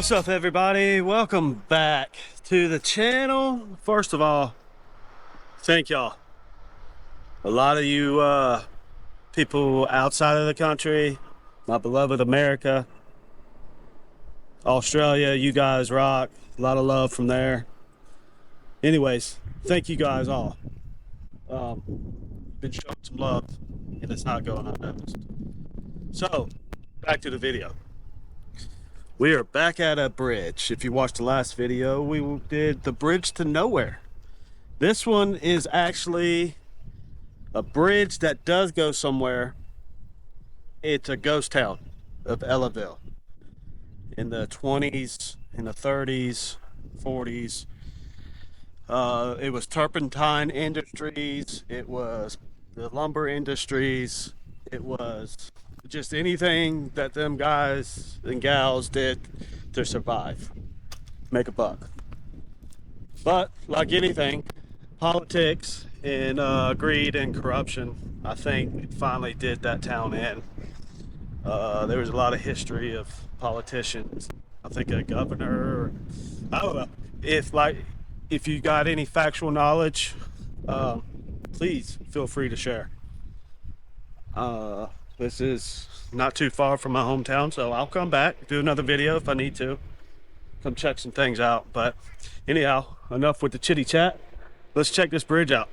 What's up, everybody? Welcome back to the channel. First of all, thank y'all. A lot of you people outside of the country, my beloved America, Australia, you guys rock. A lot of love from there. Anyways, thank you guys all. Been showing some love and it's not going unnoticed. So, back to the video. We are back at a bridge. If you watched the last video, we did the bridge to nowhere. This one is actually a bridge that does go somewhere. It's a ghost town of Ellaville. In the 20s, in the 30s, 40s. It was turpentine industries. It was the lumber industries. It was just anything that them guys and gals did to survive, make a buck. But like anything, politics and greed and corruption, I think it finally did that town in. There was a lot of history of politicians. I think a governor, I don't know. If you got any factual knowledge, please feel free to share. This is not too far from my hometown, so I'll come back, do another video if I need to. Come check some things out. But anyhow, enough with the chitty chat. Let's check this bridge out.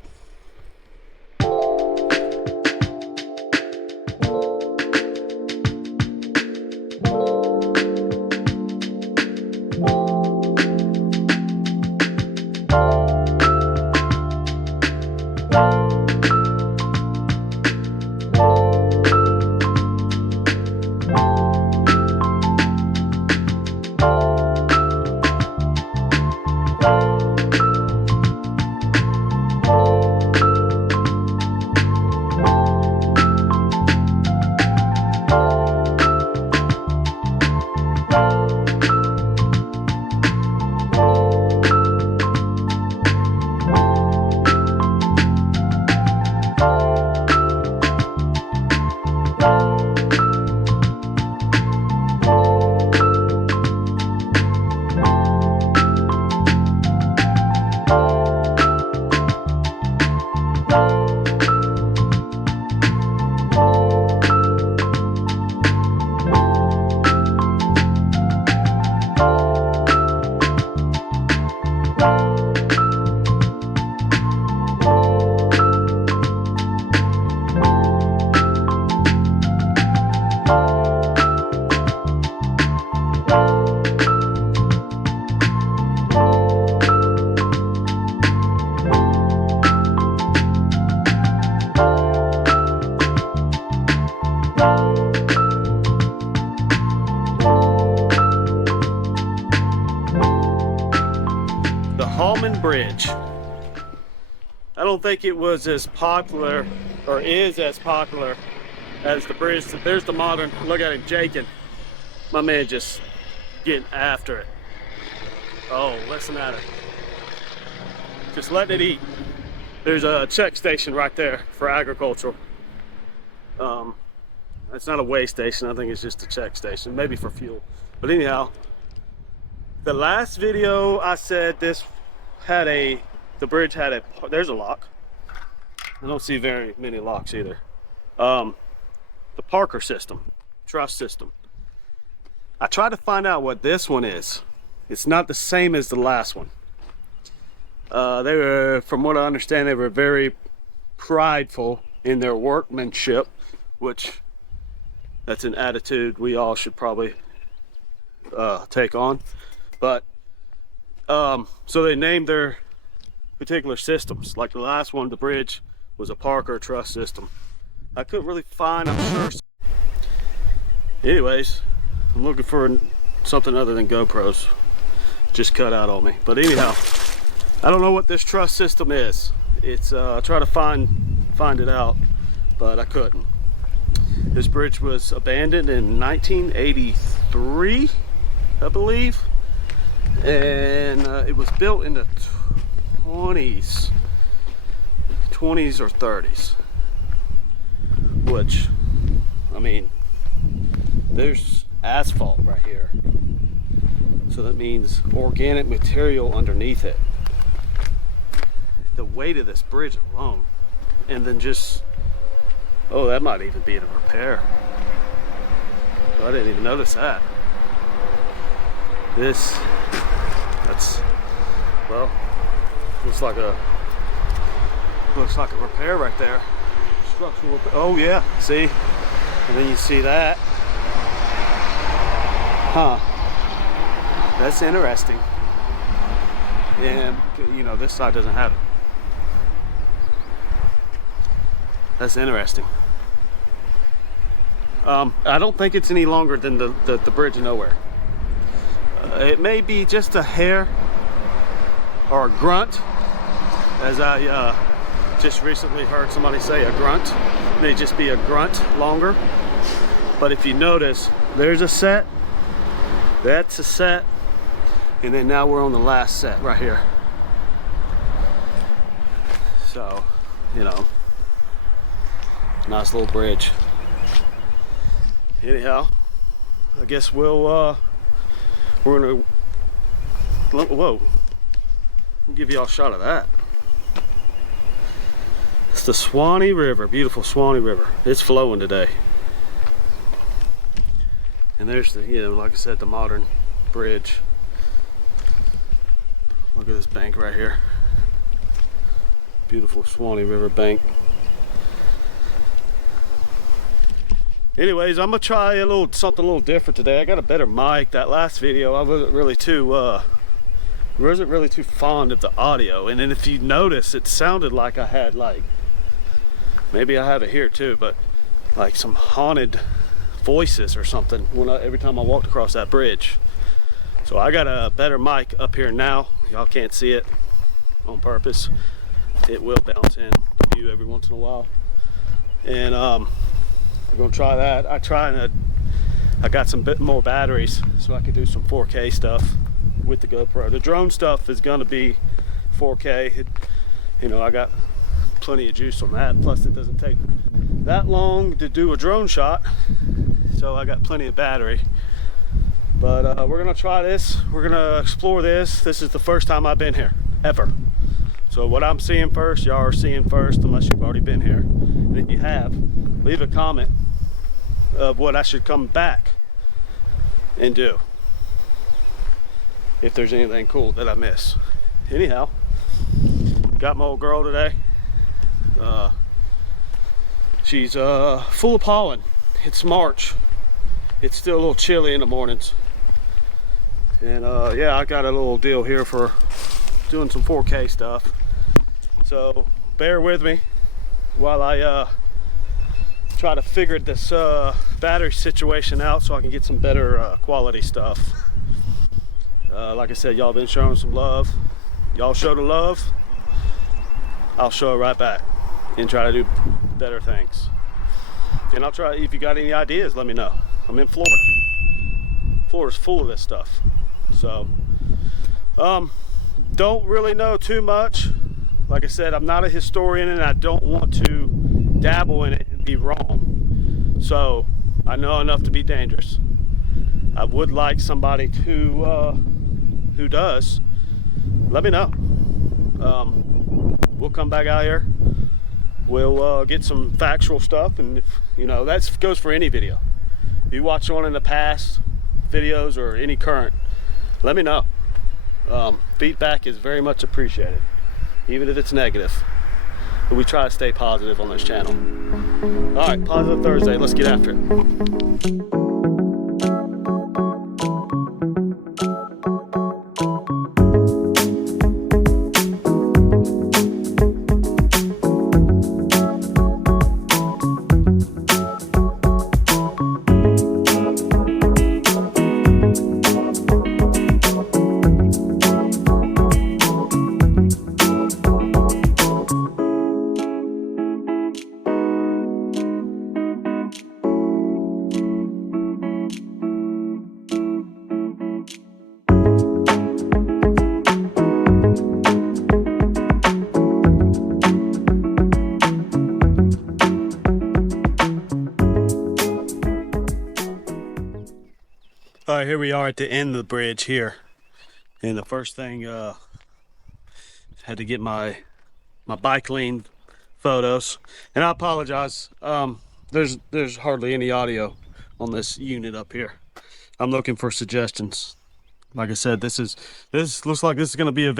Hillman Bridge. I don't think it was as popular, or is as popular, as the bridge. There's the modern, look at him jaking. My man just getting after it. Oh, listen at it. Just letting it eat. There's a check station right there for agricultural. It's not a weigh station, I think it's just a check station, maybe for fuel. But anyhow, the last video I said this had the bridge had there's a lock. I don't see very many locks either. The Parker system, truss system. I tried to find out what this one is. It's not the same as the last one. They were, from what I understand, they were very prideful in their workmanship, which that's an attitude we all should probably take on. But so they named their particular systems. Like the last one, the bridge was a Parker truss system. I couldn't really find, I'm sure. Anyways, I'm looking for something other than GoPros. Just cut out on me. But anyhow, I don't know what this truss system is. It's try to find it out, but I couldn't. This bridge was abandoned in 1983, I believe, and it was built in the 20s or 30s, which, I mean, there's asphalt right here. So that means organic material underneath it. The weight of this bridge alone. And then just, oh, that might even be in a repair. I didn't even notice that. That's, well, looks like a repair right there. Structural repair. Oh yeah, see? And then you see that. Huh. That's interesting. And you know, this side doesn't have it. That's interesting. I don't think it's any longer than the bridge of nowhere. It may be just a hair or a grunt, as I just recently heard somebody say, a grunt. It may just be a grunt longer. But if you notice, there's a set, that's a set, and then now we're on the last set right here. So, you know, nice little bridge. Anyhow, I guess we're gonna, whoa, I'll give y'all a shot of that. It's the Swanee River, beautiful Swanee River. It's flowing today. And there's the, you know, like I said, the modern bridge. Look at this bank right here. Beautiful Swanee River bank. Anyways, I'm gonna try something a little different today. I got a better mic. That last video, I wasn't really too fond of the audio. And then if you notice, it sounded like I had like, maybe I have it here too, but like some haunted voices or something every time I walked across that bridge. So I got a better mic up here now. Y'all can't see it on purpose. It will bounce in to you every once in a while. And we're gonna try that. I got some bit more batteries so I can do some 4K stuff with the GoPro. The drone stuff is gonna be 4K. You know, I got plenty of juice on that. Plus it doesn't take that long to do a drone shot. So I got plenty of battery. But we're gonna try this. We're gonna explore this. This is the first time I've been here, ever. So what I'm seeing first, y'all are seeing first, unless you've already been here. And if you have, leave a comment of what I should come back and do, if there's anything cool that I miss. Anyhow, got my old girl today. She's full of pollen. It's March. It's still a little chilly in the mornings. And yeah, I got a little deal here for doing some 4K stuff. So bear with me while I try to figure this battery situation out so I can get some better quality stuff. Like I said, y'all been showing some love. Y'all show the love, I'll show it right back and try to do better things. And I'll try, if you got any ideas, let me know. I'm in Florida. Florida's full of this stuff. So don't really know too much. Like I said, I'm not a historian and I don't want to dabble in it and be wrong. So I know enough to be dangerous. I would like somebody to who does, let me know. We'll come back out here. We'll get some factual stuff, and if, you know, that goes for any video. If you watch one in the past videos or any current, let me know. Feedback is very much appreciated, even if it's negative. But we try to stay positive on this channel. All right, Positive Thursday, let's get after it. All right, here we are at the end of the bridge here. And the first thing, had to get my bike lean photos. And I apologize. There's hardly any audio on this unit up here. I'm looking for suggestions. Like I said, this looks like this is going to be a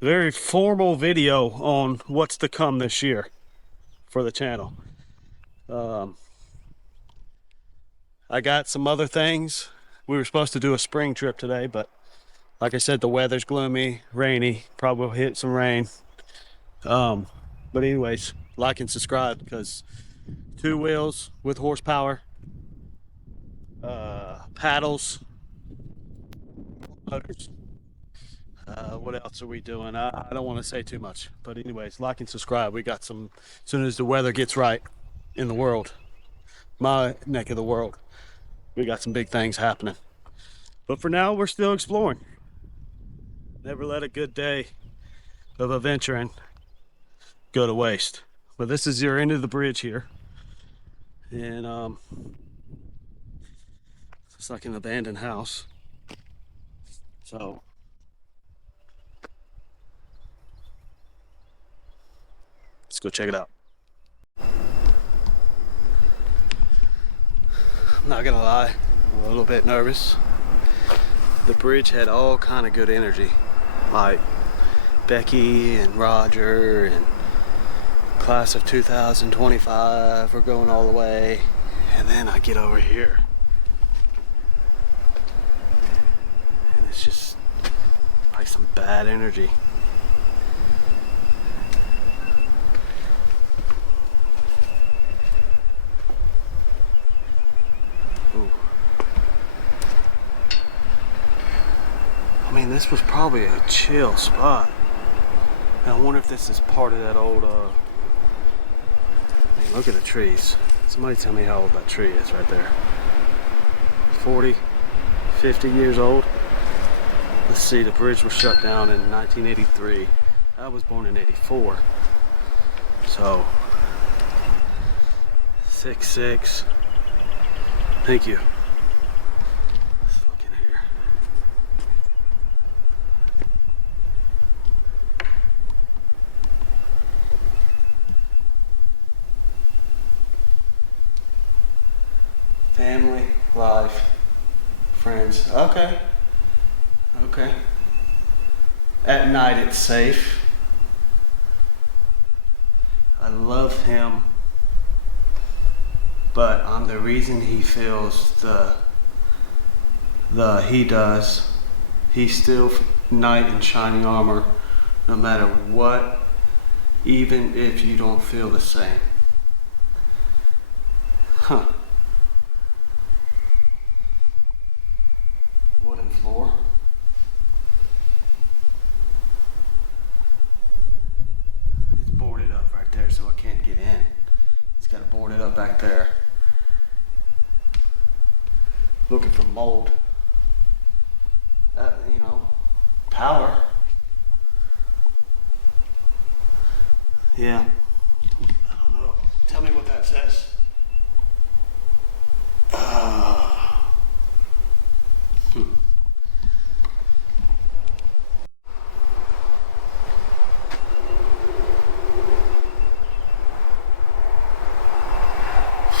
very formal video on what's to come this year for the channel. I got some other things. We were supposed to do a spring trip today, but like I said, the weather's gloomy, rainy, probably will hit some rain. But anyways, like and subscribe, because 2 wheels with horsepower, paddles, motors. What else are we doing? I don't want to say too much, but anyways, like and subscribe. We got some, as soon as the weather gets right in the world, my neck of the world, we got some big things happening. But for now, we're still exploring. Never let a good day of adventuring go to waste. But this is your end of the bridge here, and it's like an abandoned house. So let's go check it out. I'm not gonna lie, I'm a little bit nervous. The bridge had all kind of good energy, like Becky and Roger and class of 2025 we're going all the way, and then I get over here and it's just like some bad energy. Ooh. I mean, this was probably a chill spot. And I wonder if this is part of that old look at the trees. Somebody tell me how old that tree is right there. 40, 50 years old. Let's see, the bridge was shut down in 1983. I was born in 84. So, 6'6". Thank you. Let's look in here. Family, life, friends. Okay. Okay. At night it's safe. I love him, but I'm the reason he feels he does. He's still knight in shining armor, no matter what, even if you don't feel the same. Huh. Wooden floor. It's boarded up right there, so I can't get in. It's got it boarded up back there. Looking for mold. You know, power. Yeah. I don't know. Tell me what that says.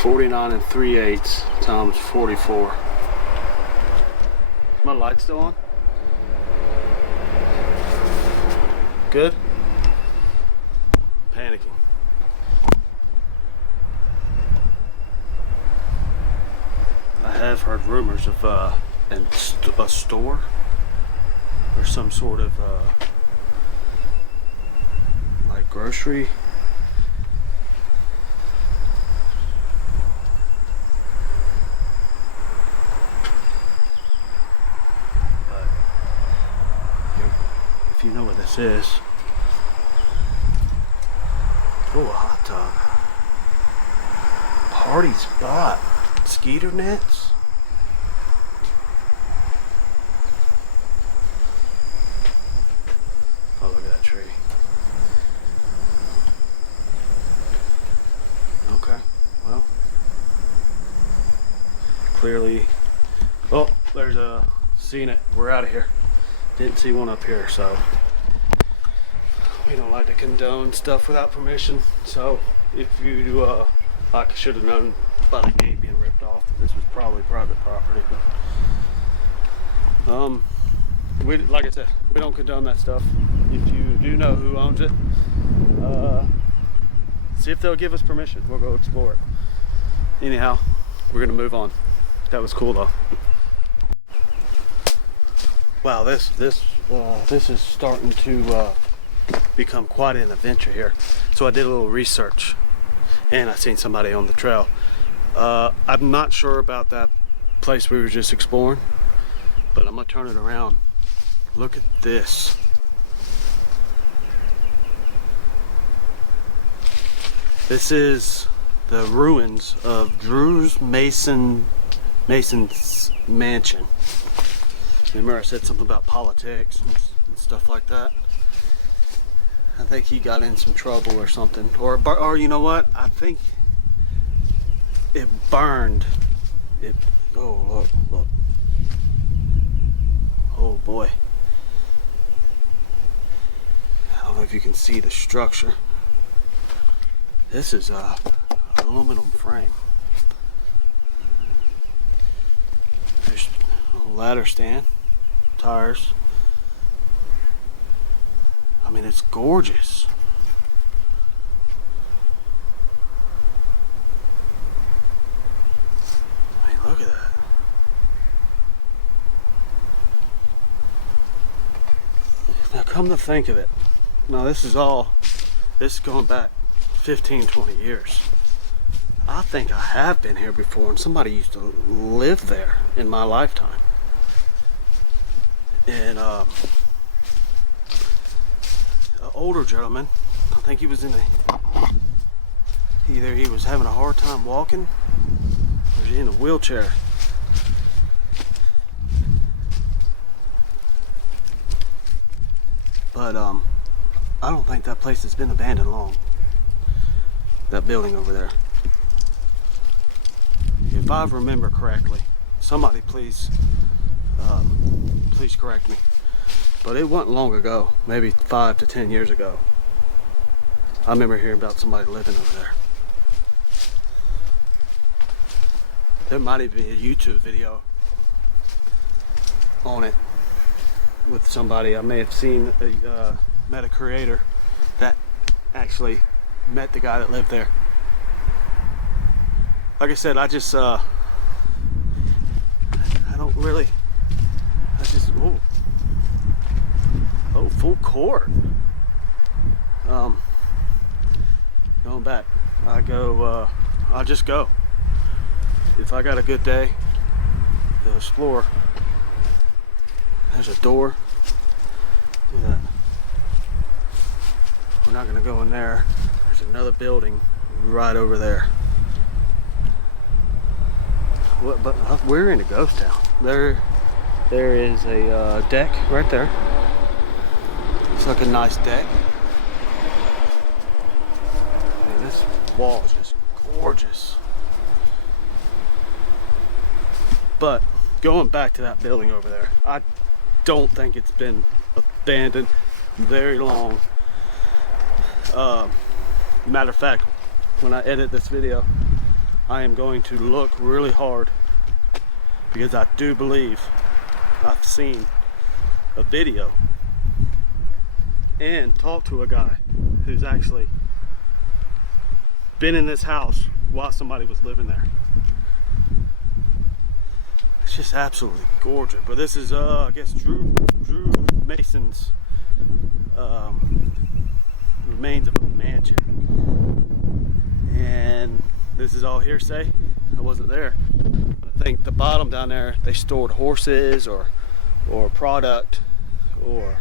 49 3/8 times 44. Is my light still on? Good? Panicking. I have heard rumors of a store or some sort of like grocery. If you know what this is. Oh, a hot tub. Party spot. Skeeter nets. Oh, look at that tree. Okay, well. Clearly. Oh, there's a seen it. We're out of here. Didn't see one up here, so we don't like to condone stuff without permission. So if you I should have known by the gate being ripped off that this was probably private property, but we, like I said, we don't condone that stuff. If you do know who owns it, see if they'll give us permission. We'll go explore it. Anyhow, we're gonna move on. That was cool though. Wow, this is starting to become quite an adventure here. So I did a little research, and I seen somebody on the trail. I'm not sure about that place we were just exploring, but I'm gonna turn it around. Look at this. This is the ruins of Drew's Mason's mansion. Remember I said something about politics and stuff like that? I think he got in some trouble or something. Or you know what? I think it burned. Oh, look. Oh boy. I don't know if you can see the structure. This is a aluminum frame. There's a ladder stand, tires. I mean, it's gorgeous. I mean, look at that. Now come to think of it, now this is going back 15, 20 years. I think I have been here before, and somebody used to live there in my lifetime. And an older gentleman, I think he was either he was having a hard time walking or he's in a wheelchair. But I don't think that place has been abandoned long. That building over there. If I remember correctly, somebody please correct me. But it wasn't long ago, maybe 5 to 10 years ago. I remember hearing about somebody living over there. There might even be a YouTube video on it with somebody. I may have seen met a creator that actually met the guy that lived there. Like I said, I don't really, oh, full court. Going back, I just go. If I got a good day, to explore. There's a door. Look at that. We're not gonna go in there. There's another building right over there. What? But we're in a ghost town. There is a deck right there. It's like a nice deck. Man, this wall is just gorgeous. But going back to that building over there, I don't think it's been abandoned very long. Matter of fact, when I edit this video, I am going to look really hard, because I do believe I've seen a video and talked to a guy who's actually been in this house while somebody was living there. It's just absolutely gorgeous. But this is I guess Drew Mason's remains of a mansion, and this is all hearsay. I wasn't there. I think the bottom down there they stored horses or product, or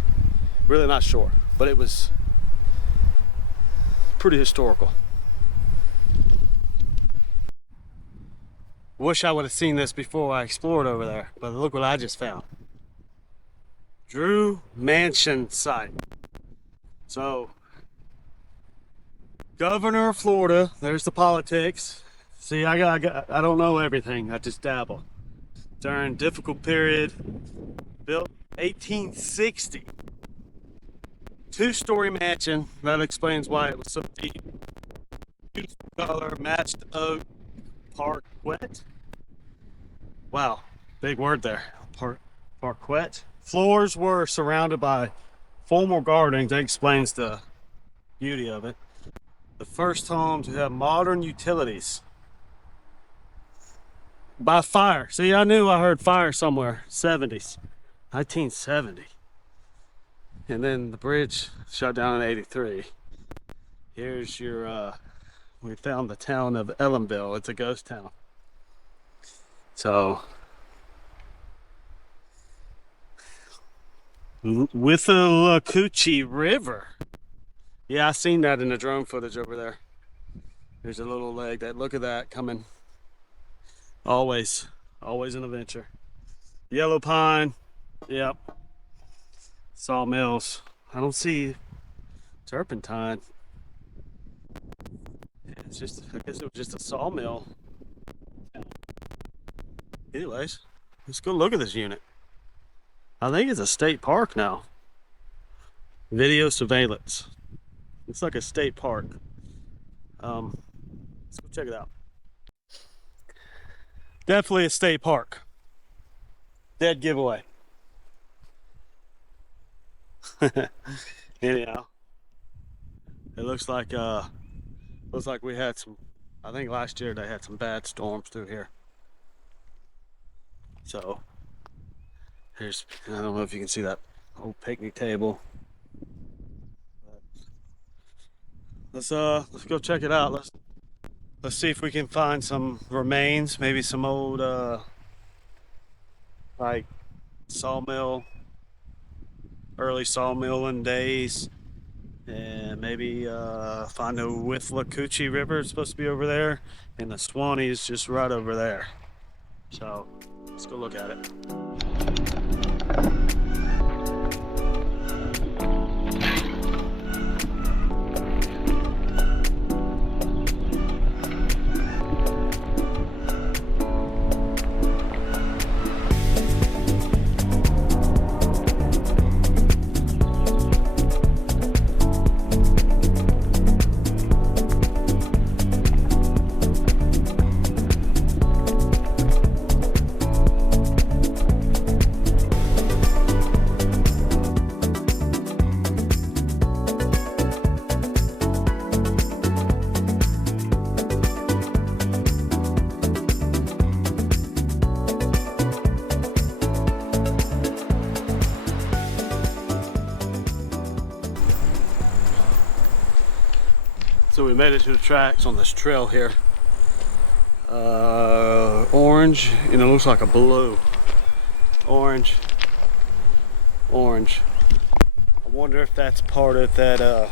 really not sure, but it was pretty historical. Wish I would have seen this before I explored over there, but look what I just found. Drew Mansion site. So, Governor of Florida, there's the politics. See, I don't know everything, I just dabble. During difficult period, built 1860. Two-story mansion. That explains why it was so deep. Beautiful color, matched oak, parquet. Wow, big word there. Parquet. Floors were surrounded by formal gardens. That explains the beauty of it. The first home to have modern utilities. By fire. See, I knew I heard fire somewhere. 70s. 1970. And then the bridge shut down in 83. Here's your, we found the town of Ellaville. It's a ghost town. So, with the Withlacoochee River. Yeah, I seen that in the drone footage over there. There's a little leg. That look at that coming. Always an adventure. Yellow pine. Yep. Sawmills. I don't see turpentine. It's just, I guess it was just a sawmill. Anyways, let's go look at this unit. I think it's a state park now. Video surveillance. Looks like a state park. Let's go check it out. Definitely a state park. Dead giveaway. Anyhow, it looks like we had some. I think last year they had some bad storms through here. So here's, I don't know if you can see that old picnic table. Let's go check it out. Let's see if we can find some remains, maybe some old like sawmill, early sawmilling days, and maybe find the Withlacoochee River. It's supposed to be over there, and the Swanee is just right over there. So let's go look at it. So we made it to the tracks on this trail here. Orange, and it looks like a blue. Orange. I wonder if that's part of that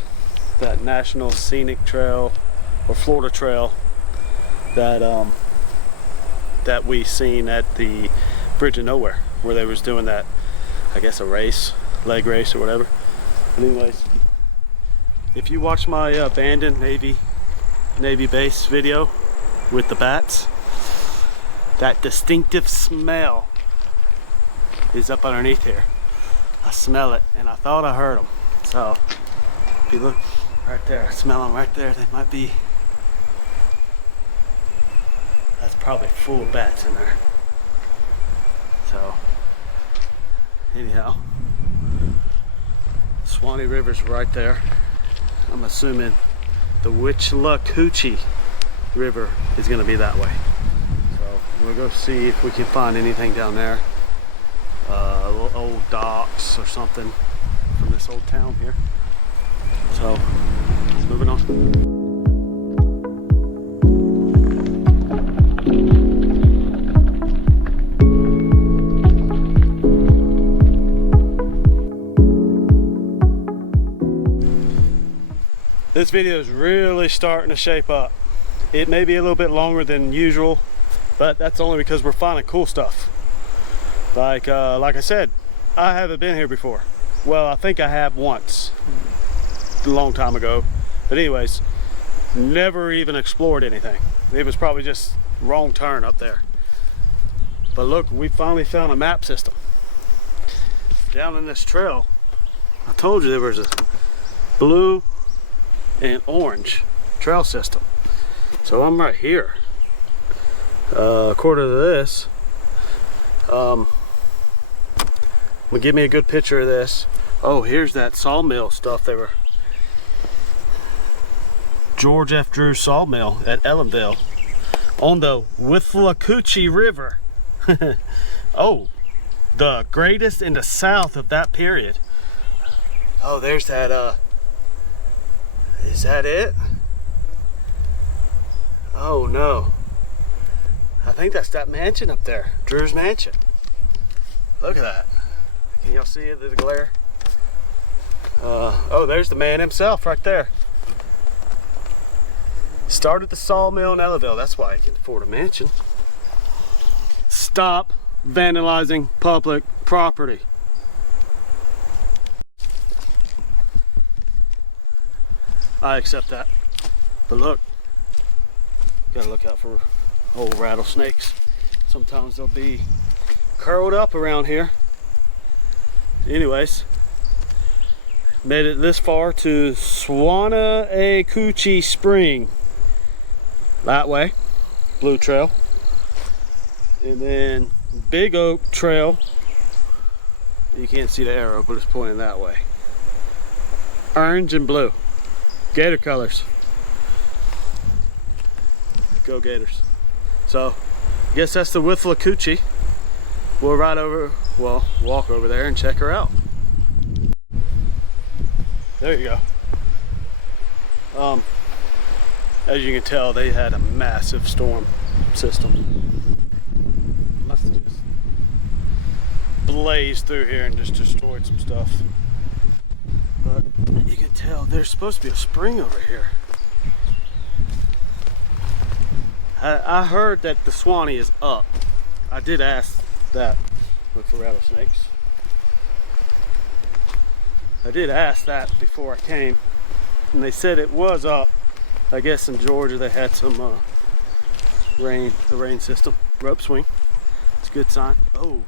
that National Scenic Trail or Florida Trail that that we seen at the Bridge of Nowhere, where they was doing that, I guess, a race, leg race or whatever. But anyways, if you watch my abandoned Navy base video with the bats, that distinctive smell is up underneath here. I smell it, and I thought I heard them. So if you look right there, I smell them right there. They might be, that's probably full of bats in there. So anyhow, Swanee River's right there. I'm assuming the Withlacoochee River is going to be that way. So we'll go see if we can find anything down there. Little old docks or something from this old town here. So, moving on. This video is really starting to shape up. It may be a little bit longer than usual, but that's only because we're finding cool stuff. Like I said, I haven't been here before. Well, I think I have once, a long time ago. But anyways, never even explored anything. It was probably just wrong turn up there. But look, we finally found a map system. down in this trail, I told you there was a blue and orange trail system. So I'm right here. According to this, give me a good picture of this. Oh, here's that sawmill stuff they were. George F. Drew sawmill at Ellaville on the Withlacoochee River. Oh, the greatest in the south of that period. Oh, there's that, is that it? Oh no. I think that's that mansion up there, Drew's mansion. Look at that. Can y'all see it, the glare? Oh, there's the man himself right there. Started the sawmill in Ellaville, that's why he can afford a mansion. Stop vandalizing public property. I accept that. But look, gotta look out for old rattlesnakes. Sometimes they'll be curled up around here. Anyways, made it this far to Withlacoochee Spring. That way, blue trail. And then Big Oak Trail. You can't see the arrow, but it's pointing that way. Orange and blue. Gator colors. Go Gators. So, I guess that's the Withlacoochee. We'll ride over, well, walk over there and check her out. There you go. As you can tell, they had a massive storm system. Must have just blazed through here and just destroyed some stuff. But you can tell there's supposed to be a spring over here. I heard that the Swanee is up. I did ask that. Look for rattlesnakes. I did ask that before I came, and they said it was up. I guess in Georgia they had some rain, the rain system. Rope swing. It's a good sign. Oh,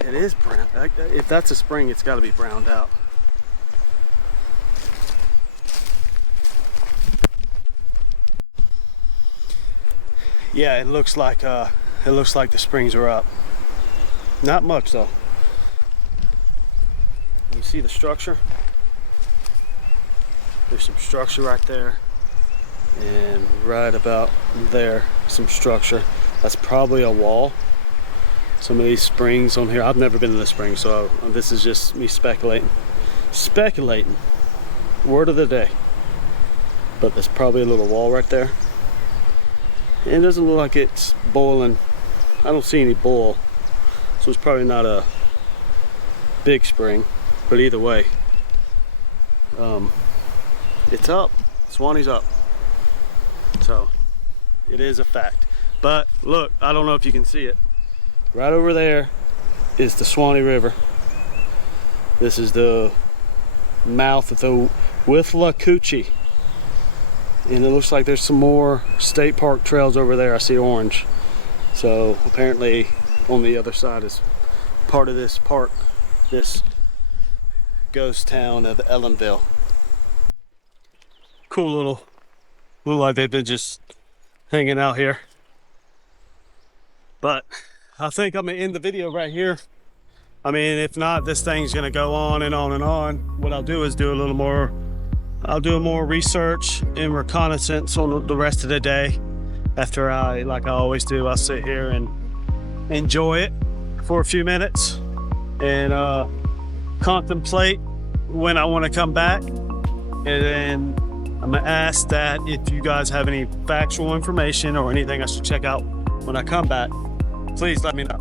it is brown. If that's a spring, it's got to be browned out. Yeah, it looks like the springs are up. Not much though. You see the structure? There's some structure right there, and right about there, some structure. That's probably a wall. Some of these springs on here, I've never been to the spring, so this is just me speculating. Speculating. Word of the day. But there's probably a little wall right there. And it doesn't look like it's boiling. I don't see any boil, so it's probably not a big spring. But either way, it's up. Swanee's up. So it is a fact. But look, I don't know if you can see it. Right over there is the Swanee River. This is the mouth of the Withlacoochee. And it looks like there's some more state park trails over there. I see orange. So apparently on the other side is part of this park, this ghost town of Ellaville. Cool little, look like they've been just hanging out here. But I think I'm gonna end the video right here. I mean, if not, this thing's gonna go on and on and on. What I'll do is do a little more, I'll do more research and reconnaissance on the rest of the day. After like I always do, I'll sit here and enjoy it for a few minutes and contemplate when I want to come back. And then I'm gonna ask that if you guys have any factual information or anything I should check out when I come back, please let me know.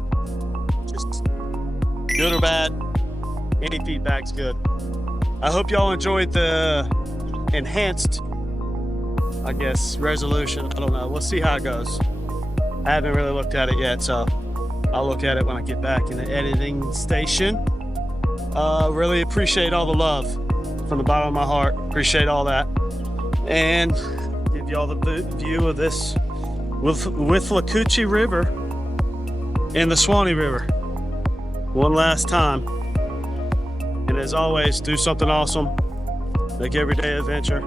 Just good or bad, any feedback's good. I hope y'all enjoyed the enhanced, I guess, resolution. I don't know, we'll see how it goes. I haven't really looked at it yet, so I'll look at it when I get back in the editing station. Really appreciate all the love from the bottom of my heart. Appreciate all that. And give y'all the view of this Withlacoochee River and the Swanee River. one last time. And as always, do something awesome. Make every day an adventure.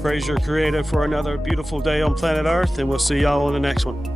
Praise your Creator for another beautiful day on planet Earth, and we'll see y'all on the next one.